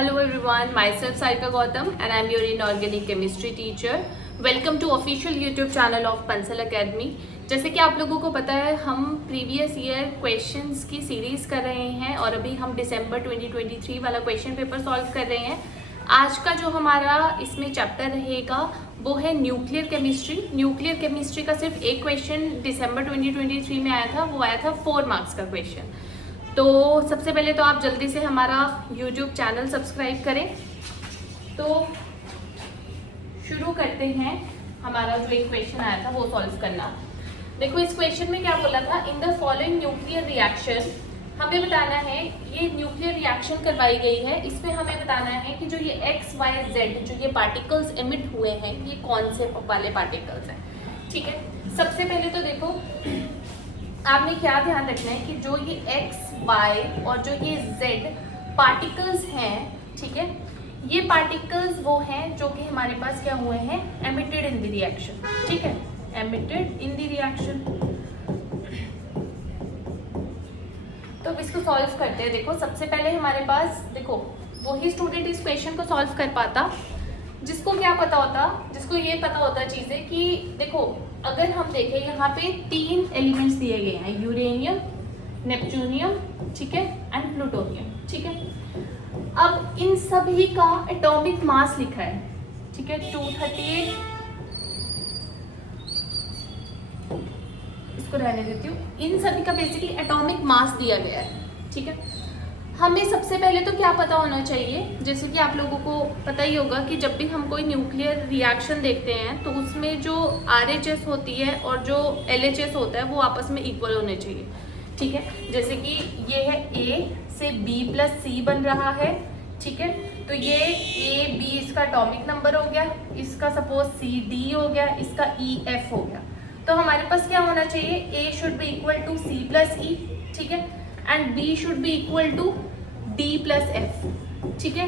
Hello everyone, myself Sarika Gautam and I am your inorganic chemistry teacher. Welcome to official YouTube channel of Pansal Academy. जैसे कि आप लोगों को पता है हम प्रीवियस ईयर क्वेश्चंस की सीरीज़ कर रहे हैं और अभी हम दिसंबर 2023 वाला क्वेश्चन पेपर सॉल्व कर रहे हैं। आज का जो हमारा इसमें चैप्टर रहेगा वो है न्यूक्लियर केमिस्ट्री। न्यूक्लियर केमिस्ट्री का सिर्फ एक क्वेश्चन दिसंबर 2023 में आया था, वो आया था 4 मार्क्स का क्वेश्चन। तो सबसे पहले तो आप जल्दी से हमारा YouTube चैनल सब्सक्राइब करें। तो शुरू करते हैं हमारा जो एक क्वेश्चन आया था वो सॉल्व करना। देखो इस क्वेश्चन में क्या बोला था, in the following nuclear reaction हमें बताना है, ये न्यूक्लियर रिएक्शन करवाई गई है, इसमें हमें बताना है कि जो ये एक्स वाई जेड जो ये पार्टिकल्स एमिट हुए हैं ये कौन से वाले पार्टिकल्स हैं। ठीक है, सबसे पहले तो देखो आपने क्या ध्यान रखना है कि जो ये एक्स वाई और जो ये जेड पार्टिकल्स हैं, ठीक है, ये पार्टिकल्स वो हैं जो कि हमारे पास क्या हुए हैं, एमिटेड इन द रिएक्शन। ठीक है, एमिटेड इन द रिएक्शन। तो इसको सॉल्व करते हैं। देखो सबसे पहले हमारे पास देखो वही स्टूडेंट इस क्वेश्चन को सॉल्व कर पाता जिसको क्या पता होता, जिसको ये पता होता चीजें कि देखो अगर हम देखें यहाँ पे 3 एलिमेंट्स दिए गए हैं, यूरेनियम, नेपच्यूनियम, ठीक है, एंड प्लूटोनियम। ठीक है, अब इन सभी का एटॉमिक मास लिखा है, ठीक है, 238, इसको रहने देती हूँ। इन सभी का बेसिकली एटॉमिक मास दिया गया है। ठीक है, हमें सबसे पहले तो क्या पता होना चाहिए, जैसे कि आप लोगों को पता ही होगा कि जब भी हम कोई न्यूक्लियर रिएक्शन देखते हैं तो उसमें जो RHS होती है और जो LHS होता है वो आपस में इक्वल होने चाहिए। ठीक है, जैसे कि ये है A से B + C बन रहा है। ठीक है, तो ये A B इसका एटॉमिक नंबर हो गया, इसका सपोज C D हो गया, इसका E F हो गया। तो हमारे पास क्या होना चाहिए, A should be equal to C + E, ठीक है, and B should be equal to D + F, ठीक है,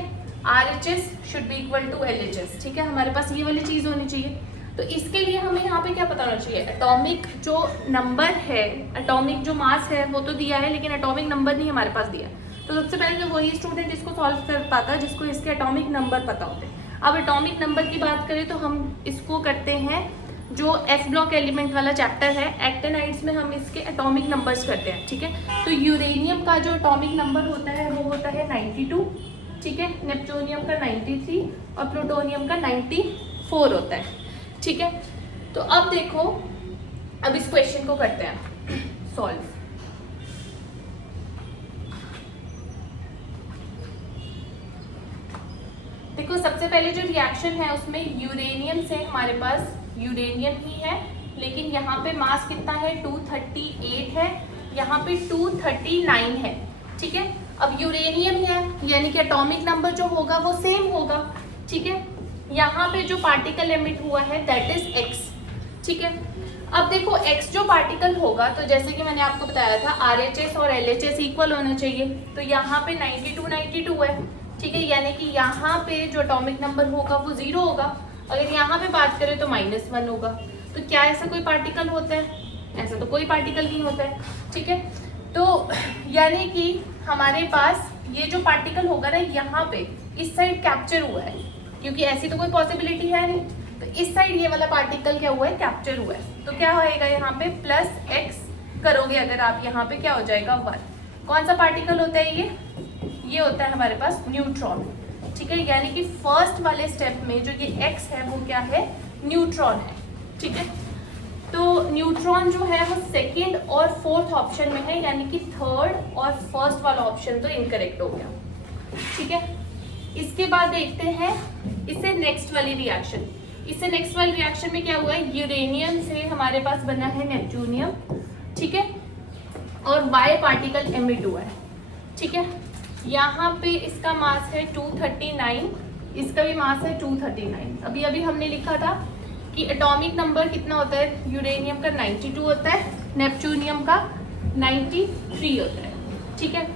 RHS should be equal to LHS। ठीक है, हमारे पास ये वाली चीज होनी चाहिए। तो इसके लिए हमें यहाँ पे क्या पता होना चाहिए, एटॉमिक जो नंबर है, एटॉमिक जो मास है वो तो दिया है लेकिन एटॉमिक नंबर नहीं हमारे पास दिया। तो सबसे पहले तो वही स्टूडेंट इसको सॉल्व कर पाता जिसको इसके एटॉमिक नंबर पता होते। अब एटॉमिक नंबर की बात करें तो हम इसको करते हैं जो F ब्लॉक एलिमेंट वाला चैप्टर है, एक्टिनाइड्स में हम इसके एटॉमिक नंबर्स करते हैं। ठीक है, तो यूरेनियम का जो एटॉमिक नंबर होता है वो होता है 92, ठीक है, नेपच्यूनियम का 93 और प्लूटोनियम का 94 होता है। ठीक है, तो अब देखो अब इस क्वेश्चन को करते हैं सॉल्व। देखो सबसे पहले जो रिएक्शन है उसमें यूरेनियम से हमारे पास यूरेनियम ही है, लेकिन यहाँ पे मास कितना है, 238 है, यहाँ पे 239 है। ठीक है, अब यूरेनियम है यानी कि एटॉमिक नंबर जो होगा वो सेम होगा। ठीक है, यहाँ पे जो पार्टिकल एमिट हुआ है दैट इज X। ठीक है, अब देखो X जो पार्टिकल होगा तो जैसे कि मैंने आपको बताया था RHS और LHS इक्वल होना चाहिए, तो यहाँ पे 92 है। ठीक है, यानी कि यहाँ पे जो एटॉमिक नंबर होगा वो 0 होगा। अगर यहाँ पे बात करें तो -1 होगा। तो क्या ऐसा कोई पार्टिकल होता है, ऐसा तो कोई पार्टिकल नहीं होता है। ठीक है, तो यानी कि हमारे पास ये जो पार्टिकल होगा ना यहाँ पे इस साइड कैप्चर हुआ है, क्योंकि ऐसी तो कोई पॉसिबिलिटी है नहीं, तो इस साइड ये वाला पार्टिकल क्या हुआ है, कैप्चर हुआ है। तो क्या होएगा यहाँ पे +X करोगे अगर आप, यहाँ पे क्या हो जाएगा 1। कौन सा पार्टिकल होता है ये होता है हमारे पास न्यूट्रॉन। ठीक है, यानी कि फर्स्ट वाले स्टेप में जो ये X है वो क्या है, न्यूट्रॉन है। ठीक है, तो न्यूट्रॉन जो है वो सेकंड और फोर्थ ऑप्शन में है, यानी कि थर्ड और फर्स्ट वाला ऑप्शन तो इनकरेक्ट हो गया। ठीक है, इसके बाद देखते हैं इससे नेक्स्ट वाली रिएक्शन। इससे नेक्स्ट वाली रिएक्शन में क्या हुआ है, यूरेनियम से हमारे पास बना है नेपच्यूनियम। ठीक है, और Y पार्टिकल एमिट हुआ है। ठीक है, यहाँ पे इसका मास है 239, इसका भी मास है 239। अभी अभी हमने लिखा था कि एटॉमिक नंबर कितना होता है, यूरेनियम का 92 होता है, नेपच्यूनियम का 93 होता है। ठीक है,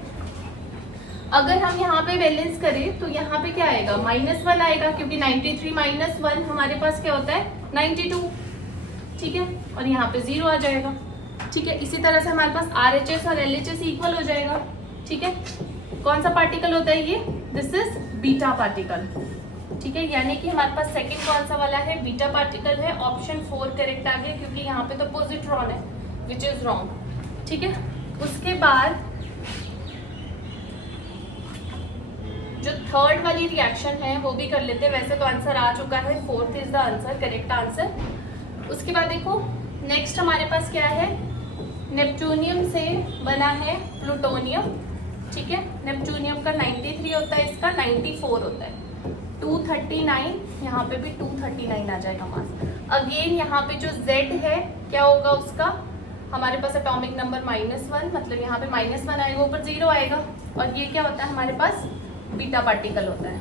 अगर हम यहाँ पे बैलेंस करें तो यहाँ पे क्या आएगा, -1 आएगा, क्योंकि 93 - 1 हमारे पास क्या होता है 92। ठीक है, और यहाँ पे 0 आ जाएगा। ठीक है, इसी तरह से हमारे पास RHS और LHS इक्वल हो जाएगा। ठीक है, कौन सा पार्टिकल होता है ये, दिस इज बीटा पार्टिकल। ठीक है, यानी कि हमारे पास सेकंड कौन सा वाला है, बीटा पार्टिकल है। ऑप्शन 4 करेक्ट आ गया, क्योंकि यहाँ पे तो पॉजिट्रॉन है, विच इज रॉन्ग। ठीक है, उसके बाद जो थर्ड वाली रिएक्शन है वो भी कर लेते हैं। वैसे तो आंसर आ चुका है, 4th is the answer, correct answer. उसके बाद देखो नेक्स्ट हमारे पास क्या है, नेपच्यूनियम से बना है प्लूटोनियम। ठीक है, नेपच्यूनियम का 93 होता है, इसका 94 होता है। 239, यहाँ पे भी 239 आ जाएगा मास। अगेन यहाँ पे जो Z है क्या होगा उसका, हमारे पास एटॉमिक नंबर -1, मतलब यहाँ पे -1 आएगा, ऊपर 0 आएगा। और ये क्या होता है हमारे पास, बीटा पार्टिकल होता है।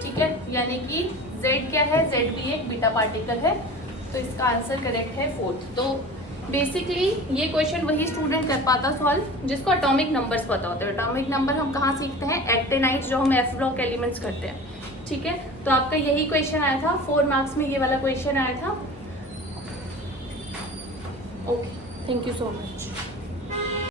ठीक है, यानी कि Z क्या है, Z भी एक बीटा पार्टिकल है, तो इसका आंसर करेक्ट है 4th। तो बेसिकली ये क्वेश्चन वही स्टूडेंट कर पाता सॉल्व जिसको एटॉमिक नंबर्स पता होते हैं। एटॉमिक नंबर हम कहाँ सीखते हैं, एक्टिनाइड, जो हम F ब्लॉक एलिमेंट्स करते हैं। ठीक है, तो आपका यही क्वेश्चन आया था, 4 मार्क्स में ये वाला क्वेश्चन आया था। Okay, thank you so much.